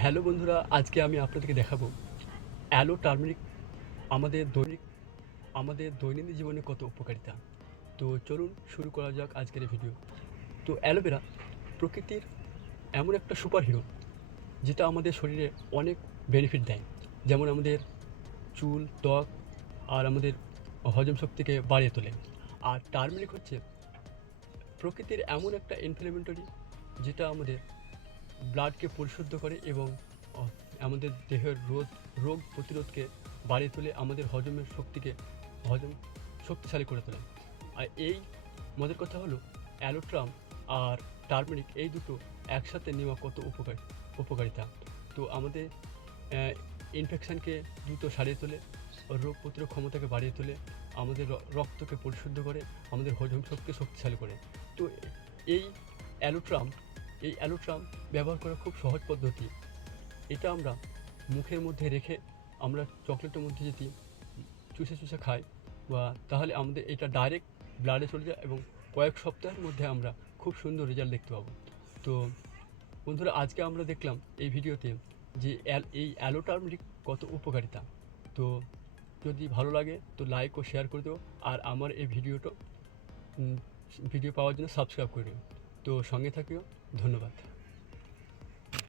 Hello বন্ধুরা, আজকে আমি আপনাদেরকে দেখাবো অ্যালো টার্মেরিক আমাদের দৈনন্দিন জীবনে কত উপকারিতা। তো চলুন শুরু করা যাক আজকের এই ভিডিও। তো অ্যালোভেরা প্রকৃতির এমন একটা সুপার হিরো যেটা আমাদের শরীরে অনেক বেনিফিট দেয়, যেমন আমাদের চুল, ত্বক আর আমাদের হজম শক্তিকে বাড়িয়ে তোলে। আর টার্মেরিক হচ্ছে প্রকৃতির এমন একটা ইনফ্লেমেটরি যেটা আমাদের ব্লাডকে পরিশুদ্ধ করে এবং অ- আমাদের দেহের রোগ প্রতিরোধকে বাড়িয়ে তোলে, আমাদের হজম শক্তিশালী করে তোলে। আর এই মজার কথা হলো, অ্যালোট্রাম আর টার্মেরিক এই দুটো একসাথে নেওয়া কত উপকারিতা। তো আমাদের ইনফেকশানকে দ্রুত সারিয়ে তোলে, রোগ প্রতিরোধ ক্ষমতাকে বাড়িয়ে তোলে, আমাদের রক্তকে পরিশুদ্ধ করে, আমাদের হজম শক্তি শক্তিশালী করে। তো এই অ্যালোট্রাম এই অ্যালোট্রাম ব্যবহার করা খুব সহজ পদ্ধতি। এটা আমরা মুখের মধ্যে রেখে আমরা চকলেটের মধ্যে যদি চুষে চুষে খাই, বা তাহলে আমাদের এটা ডাইরেক্ট ব্লাডে চলে যায় এবং কয়েক সপ্তাহের মধ্যে আমরা খুব সুন্দর রেজাল্ট দেখতে পাবো। তো বন্ধুরা, আজকে আমরা দেখলাম এই ভিডিওতে যে এই অ্যালো টার্মেরিক কত উপকারিতা। তো যদি ভালো লাগে তো লাইক ও শেয়ার করে দেবো, আর আমার এই ভিডিও পাওয়ার জন্য সাবস্ক্রাইব করে দেবো। তো সঙ্গে থাকিও। ধন্যবাদ।